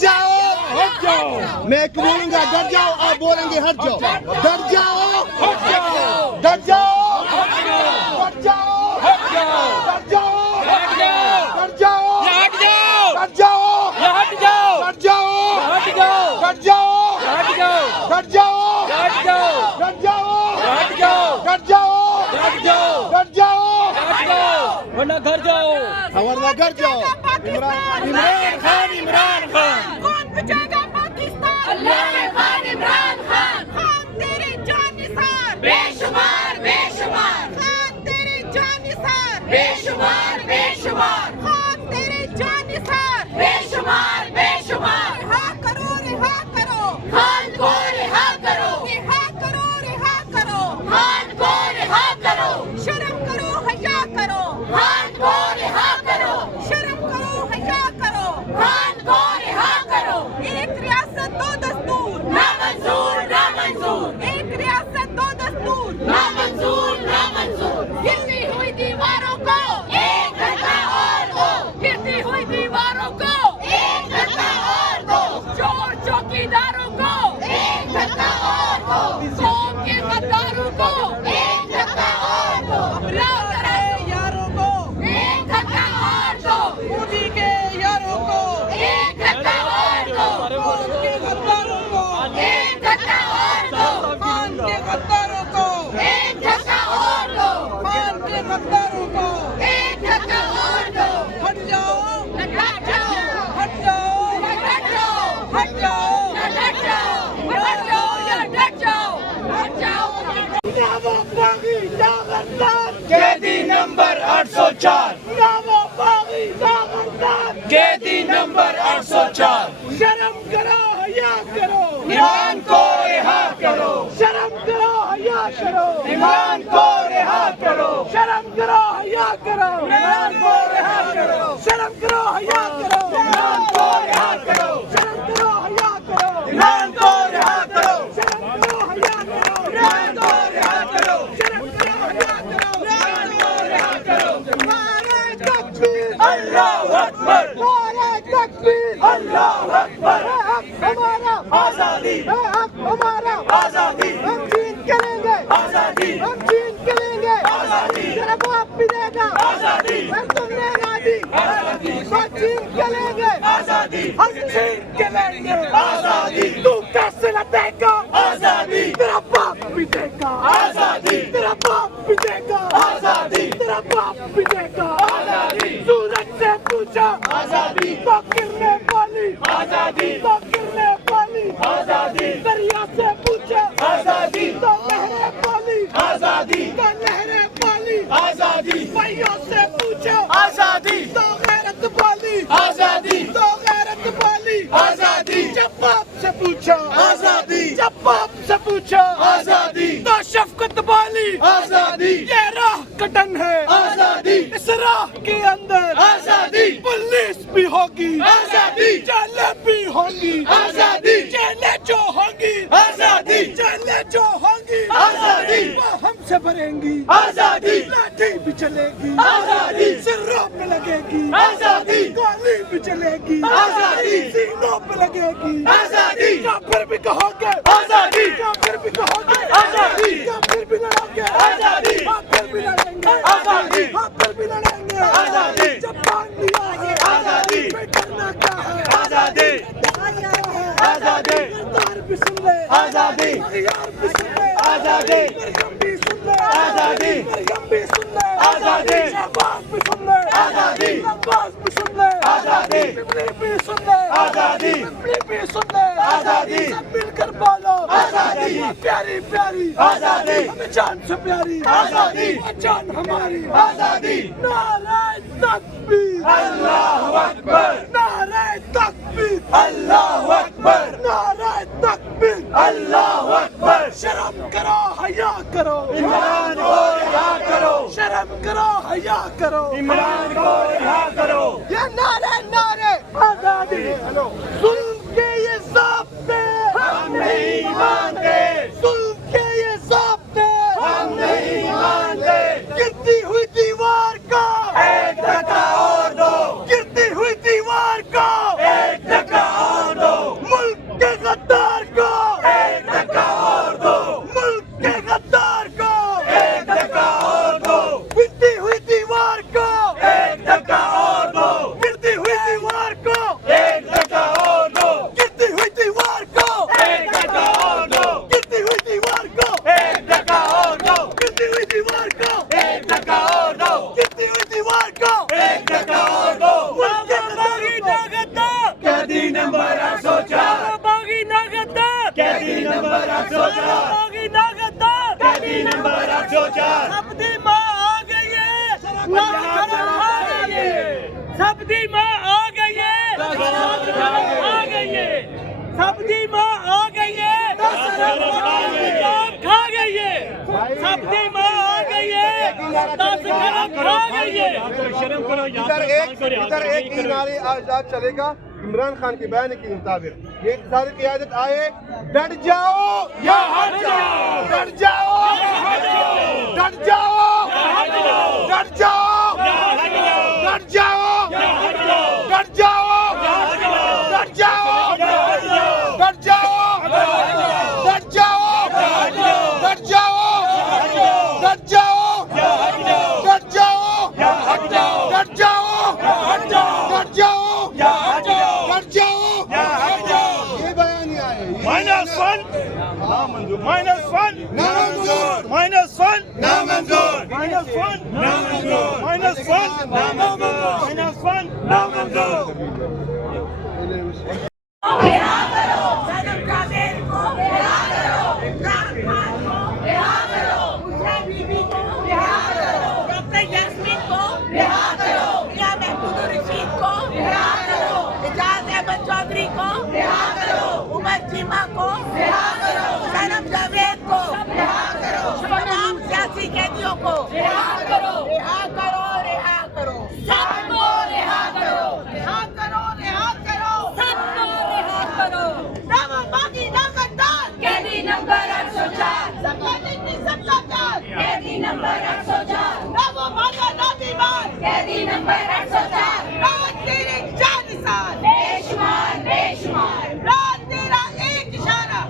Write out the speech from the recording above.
جاؤ ہٹ جاؤ. میں ایک بولوں گا ڈر جاؤ, آپ بولیں گے ہٹ جاؤ. ڈر جاؤ ہٹ جاؤ. ڈر جاؤ ہٹ جاؤ. ڈر جاؤ ہٹ جاؤ. ڈر جاؤ ہٹ جاؤ. ڈر جاؤ ہٹ جاؤ. ڈر جاؤ ہٹ جاؤ. ڈر جاؤ ہٹ جاؤ. ڈر جاؤ ہٹ جاؤ. ڈر جاؤ ہٹ جاؤ. ڈر جاؤ ہٹ جاؤ. ڈر جاؤ ہٹ جاؤ. ڈر جاؤ ہٹ جاؤ ورنہ گھر جاؤ. ورنہ گھر جاؤ. عمران خان عمران خان کون بچائے گا پاکستان؟ اللہ خان عمران خان. خان تیری جان نثار بے شمار بے شمار. خان تیری جان نثار بے شمار بے شمار. خان تیری جان نثار بے شمار بے شمار. رہا کرو رہا کرو خان کو رہا کرو. رہا کرو رہا کرو خان کو رہا کرو. شرم کرو حیا کرو خان کو رہا کرو. شرم کرو حیا کرو خان کو رہا کرو. ایک ریاست دو دستور نامنظور نامنظور. ایک ریاست دو دستور نامنظور نامنظور. گرتی ہوئی دیواروں کو ایک دھکا اور دو. گرتی ہوئی دیواروں کو ایک دھکا اور دو. چور چوکیداروں کو ایک دھکا اور دو. قوم کے غداروں کو ایک دھکا اور دو. یاروں کو ایک دھکا اور دو. مودی کے یاروں کو ایک دھکا اور دو. قوم کے غداروں کو ایک دھکا اور دو. خان کے غداروں کو ایک دھکا اور دو. خان کے غداروں کو ایک دھکا اور دو. ہٹ جاؤ ہٹ جاؤ ہٹ جاؤ ہٹ جاؤ ہٹ جاؤ ہٹ جاؤ ہٹ جاؤ یا ڈٹ جاؤ ہٹ جاؤ. نامو باغی جاغردار قیدی نمبر 804. نامو باغی جاغردار قیدی نمبر 804. شرم کرو حیا کرو. عمران کو رہا کرو. شرم کرو حیا کرو. عمران کو رہا کرو. شرم کرو حیا کرو. عمران کو رہا کرو. شرم کرو حیا کرو. عمران کو رہا کرو. شرم کرو حیا کرو. عمران کو رہا کرو. شرم کرو حیا کرو. عمران کو رہا کرو. شرم کرو حیا کرو. عمران کو رہا کرو. نعرہ تکبیر اللہ اکبر. نعرہ تکبیر اللہ اکبر. حق ہمارا آزادی حق ہمارا آزادی ہم جیت کے لیں گے. آزادی ہم جیت کے لیں گے. آزادی تیرا باپ بھی دے گا. آزادی ہم تم نے راضی آزادی ہم جیت کے لیں گے. آزادی ہم جیت کے لیں گے. آزادی تو کیسے نہ دے گا. آزادی تیرا باپ بھی دے گا. آزادی تیرا باپ بھی دے گا. آزادی تیرا باپ بھی دے گا. آزادی سورج سے پوچھا آزادی تو گرنے والی. آزادی تو گرنے والی. آزادی دریا سے پوچھا آزادی تو لہریں پالی. آزادی تو لہریں پالی. آزادی بھائیوں سے پوچھا آزادی تو غیرت والی. آزادی تو غیرت والی. آزادی جب باپ سے پوچھا آزادی جب باپ سے پوچھا آزادی تو شفقت والی. آزادی یہ راہ کٹن ہے. آزادی اس راہ کے اندر آزادی پولیس بھی ہوگی. آزادی جیلیں بھی ہوں گی. آزادی جیلیں جو ہوں گی. آزادی جیلیں جو ہوں گی. آزادی وہ ہم سے بھریں گی. آزادی لاٹھی بھی چلے گی. آزادی سروں پہ لگے گی. آزادی گولی بھی چلے گی. آزادی سینوں پہ لگے گی. آزادی کافر بھی کہو گے. آزادی کافر بھی کہو گے. آزادی کافر بھی لڑو گے. آزادی ہم پھر بھی لڑیں گے. آزادی ہم پھر بھی لڑیں گے. آزادی جب مان لیا ہے آزادی پھر کرنا کیا ہے. آزادی آزادی کردار بھی سن لے. آزادی اغیار بھی سن لے. آزادی مریم بھی سن لے. آزادی مریم بھی سن لے. آزادی شہباز بھی سن لے. آزادی عباس بھی سن لے. آزادی پپلی بھی سن لے. آزادی پپلی بھی سن لے. آزادی سب مل کر بولو. آزادی پیاری پیاری. آزادی ہمیں جان سے پیاری. آزادی وہ جان ہماری. آزادی نعرہ تکبیر. اللہ اکبر نعرہ تکبیر. اللہ اکبر نعرہ تکبیر. اللہ اکبر شرم کرو حیا کرو. عمران کو رہا کرو. شرم کرو حیا کرو. عمران کو رہا کرو. یہ نعرے نعرے آزادی. ظلم کے یہ ضابطے ہم نہیں مانتے. ظلم کے یہ ضابطے ہم نہیں مانتے. گرتی ہوئی دیوار کا ایک دھکا اور دو. گرتی ہوئی دیوار کا ایک دھکا اور سب دی ماں آ گئی ہے، آ گئی ہے، سب دی ماں آ گئی ہے، آ گئی ہے، سب دی ماں آ گئی ہے، کھا گئی ہے، سب دی ماں آ گئی ہے، 10 کھرب کھا گئی ہے۔ ادھر ایک ہی نعرے آج چلے گا عمران خان کے بیان کے مطابق، یہ اقتدار قیادت آئے ڈٹ جاؤ یا ہٹ جاؤ، ڈٹ جاؤ ڈٹ جاؤ ڈٹ جاؤ ڈٹ جاؤ ڈٹ جاؤ ڈٹ جاؤ ڈٹ جاؤ ڈٹ جاؤ ڈٹ جاؤ ڈٹ جاؤ ڈٹ جاؤ ڈٹ جاؤ ڈٹ جاؤ ڈٹ جاؤ، یہ بیان آئے -1 -1 نامنظور -1 نامنظور -1 -1 نامنظور۔ رہا کرو صنم جاوید کو، رہا کرو عمران خان کو، رہا کرو عشا بی بی کو، رہا کرو ڈاکٹر یاسمین کو، رہا کرو میاں محمود الرشید کو، رہا کرو اعجاز احمد چودھری کو، رہا کرو عمر چیمہ کو، رہا کرو صنم جاوید کو، رہا کرو تمام سیاسی قیدیوں کو، رہا کرو رہا کرو رہا کرو سب کو رہا کرو، رہا کرو رہا کرو سب کو رہا کرو۔ نام باقی نامدار قیدی نمبر 804، سرکاری سرکار قیدی نمبر 804، نام باقی نہ بیمار قیدی نمبر 804، رات تیرے جانثار بے شمار بے شمار، رات تیرا ایک اشارہ